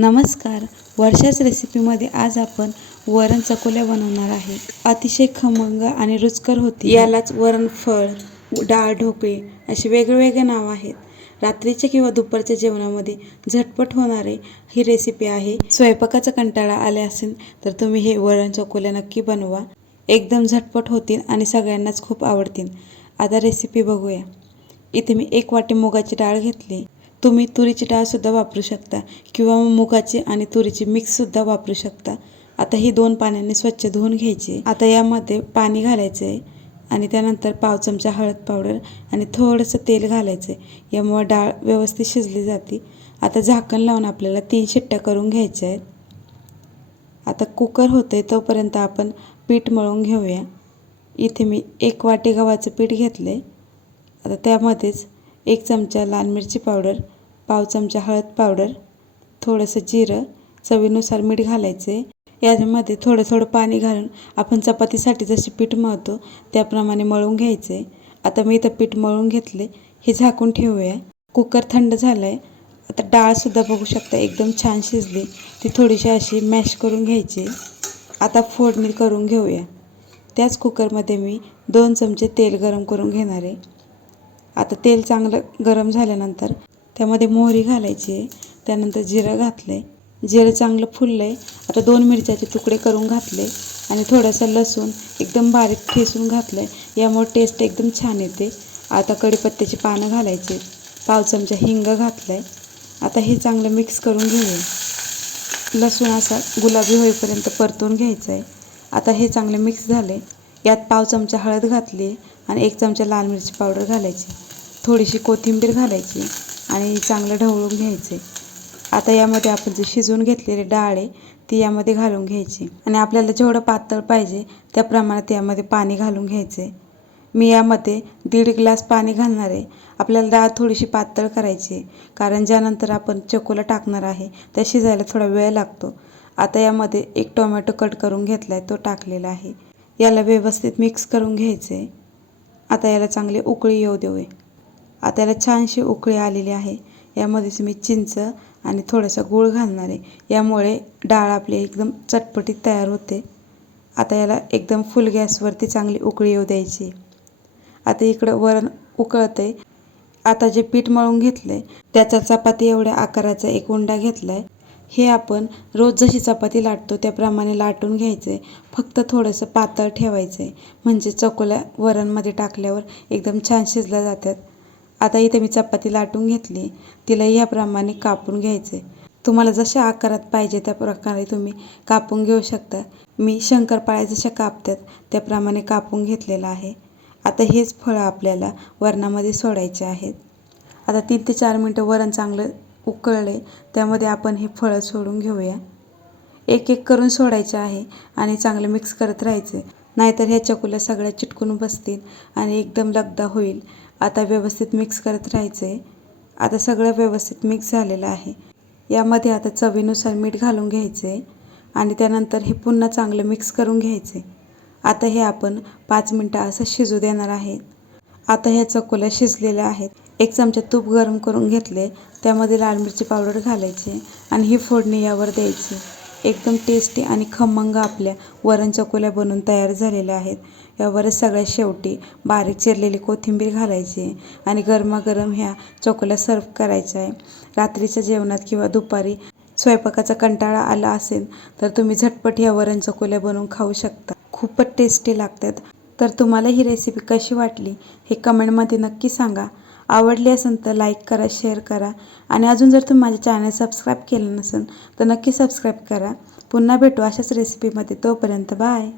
नमस्कार. वर्षाच रेसिपीमध्ये आज आपण वरण चकोल्या बनवणार आहे. अतिशय खमंग आणि रुचकर होती. यालाच वरण फळ डाळ ढोकळे असे वेगवेगळे नाव आहेत. रात्रीच्या किंवा दुपारच्या जेवणामध्ये झटपट होणारे ही रेसिपी आहे. स्वयंपाकाचा कंटाळा आले असेल तर तुम्ही हे वरण चकोल्या नक्की बनवा. एकदम झटपट होतील आणि सगळ्यांनाच खूप आवडतील. आता रेसिपी बघूया. इथे मी एक वाटी मुगाची डाळ घेतली. तुम्ही तुरीची डाळसुद्धा वापरू शकता किंवा मुगाची आणि तुरीची मिक्ससुद्धा वापरू शकता. आता ही दोन पाण्याने स्वच्छ धुवून घ्यायची. आता यामध्ये पाणी घालायचं आहे आणि त्यानंतर पाव चमचा हळद पावडर आणि थोडंसं तेल घालायचं आहे. यामुळं डाळ व्यवस्थित शिजली जाते. आता झाकण लावून आपल्याला तीन शिट्ट्या करून घ्यायच्या आहेत. आता कुकर होतं आहे तोपर्यंत आपण पीठ मळून घेऊया. इथे मी एक वाटी गव्हाचं पीठ घेतलं आहे आता त्यामध्येच एक चमचा लाल मिरची पावडर पाव चमचा हळद पावडर थोडंसं जिरं चवीनुसार मीठ घालायचं. आहे यामध्ये थोडं थोडं पाणी घालून आपण चपातीसाठी जशी पीठ मळतो त्याप्रमाणे मळून घ्यायचं. आहे आता मी इथं पीठ मळून घेतले हे झाकून ठेवूया. कुकर थंड झालं आहे आता डाळसुद्धा बघू शकता एकदम छान शिजली. ती थोडीशी अशी मॅश करून घ्यायची. आता फोडणी करून घेऊया. त्याच कुकरमध्ये मी दोन चमचे तेल गरम करून घेणार आहे. आता तेल चांगलं गरम झाल्यानंतर त्यामध्ये मोहरी घालायची आहे. त्यानंतर जिरं घातलं आहे जिरं चांगलं फुललं आहे आता दोन मिरच्याचे तुकडे करून घातले आणि थोडंसं लसूण एकदम बारीक ठेसून घातलं आहे यामुळे टेस्ट एकदम छान येते. आता कढीपत्त्याची पानं घालायचे. पाव चमचा हिंग घातलं आहे आता हे चांगलं मिक्स करून घेऊया. लसूण असा गुलाबी होईपर्यंत परतून घ्यायचं आहे आता हे चांगले मिक्स झाले यात पाव चमचा हळद घातली आणि एक चमचा लाल मिरची पावडर घालायची. थोडीशी कोथिंबीर घालायची आणि चांगलं ढवळून घ्यायचे. आता यामध्ये आपण जे शिजवून घेतलेली डाळ आहे ती यामध्ये घालून घ्यायची. आणि आपल्याला जेवढं पातळ पाहिजे त्या प्रमाणात यामध्ये पाणी घालून घ्यायचे. मी यामध्ये दीड ग्लास पाणी घालणार आहे. आपल्याला डाळ थोडीशी पातळ करायची आहे कारण ज्यानंतर आपण चकोला टाकणार आहे त्या शिजायला थोडा वेळ लागतो. आता यामध्ये एक टोमॅटो कट करून घेतला आहे तो टाकलेला आहे. याला व्यवस्थित मिक्स करून घ्यायचं. आहे आता याला चांगली उकळी येऊ देऊया. आता याला छानशी उकळी आलेली आहे. यामध्येच मी चिंच आणि थोडासा गूळ घालणार आहे. यामुळे डाळ आपली एकदम चटपटीत तयार होते. आता याला एकदम फुल गॅसवरती चांगली उकळी येऊ द्यायची. आता इकडं वरण उकळतं आहे आता जे पीठ मळून घेतलं आहे त्याचा चपाती एवढ्या आकाराचा एक उंडा घेतला आहे हे आपण रोज जशी चपाती लाटतो त्याप्रमाणे लाटून घ्यायचं. आहे फक्त थोडंसं पातळ ठेवायचं. आहे म्हणजे चकोल्या वरणमध्ये टाकल्यावर एकदम छान शिजल्या जातात. आता इथे मी चपाती लाटून घेतली. तिला याप्रमाणे कापून घ्यायचं. आहे तुम्हाला जशा आकारात पाहिजे त्या प्रकारे तुम्ही कापून घेऊ शकता. मी शंकरपाळ्या जशा कापतात त्याप्रमाणे कापून घेतलेलं आहे. आता हेच फळं आपल्याला वरणामध्ये सोडायचे आहेत. आता तीन ते चार मिनटं वरण चांगलं उकळले. त्यामध्ये आपण हे फळं सोडून घेऊया. एक एक करून सोडायचे आहे आणि चांगलं मिक्स करत राहायचे. नाहीतर ह्या चकुल्या सगळ्या चिटकून बसतील आणि एकदम लगदा होईल. आता व्यवस्थित मिक्स करत राहायचं. आहे आता सगळं व्यवस्थित मिक्स झालेलं आहे. यामध्ये आता चवीनुसार मीठ घालून घ्यायचं आहे आणि त्यानंतर हे पुन्हा चांगलं मिक्स करून घ्यायचं. आहे आता हे आपण पाच मिनटं असं शिजू देणार आहे. आता ह्या चकोल्या शिजलेल्या आहेत. एक चमचा तूप गरम करून घेतले त्यामध्ये लाल मिरची पावडर घालायची आणि ही फोडणी यावर द्यायची. एकदम टेस्टी आणि खमंग आपल्या वरण चकोल्या बनून तयार झालेल्या आहेत. यावरच सगळ्या शेवटी बारीक चिरलेली कोथिंबीर घालायची आणि गरमागरम ह्या चकोल्या सर्व करायच्या आहे. रात्रीच्या जेवणात किंवा दुपारी स्वयंपाकाचा कंटाळा आला असेल तर तुम्ही झटपट ह्या वरण चकोल्या बनवून खाऊ शकता. खूपच टेस्टी लागतात. तर तुम्हाला ही रेसिपी कशी वाटली हे कमेंटमध्ये नक्की सांगा. आवडली असेल तर लाईक करा शेअर करा. आणि अजून जर तुम्ही माझे चॅनल सबस्क्राईब केलं नसेल तर नक्की सबस्क्राईब करा. पुन्हा भेटू अशाच रेसिपीमध्ये तोपर्यंत बाय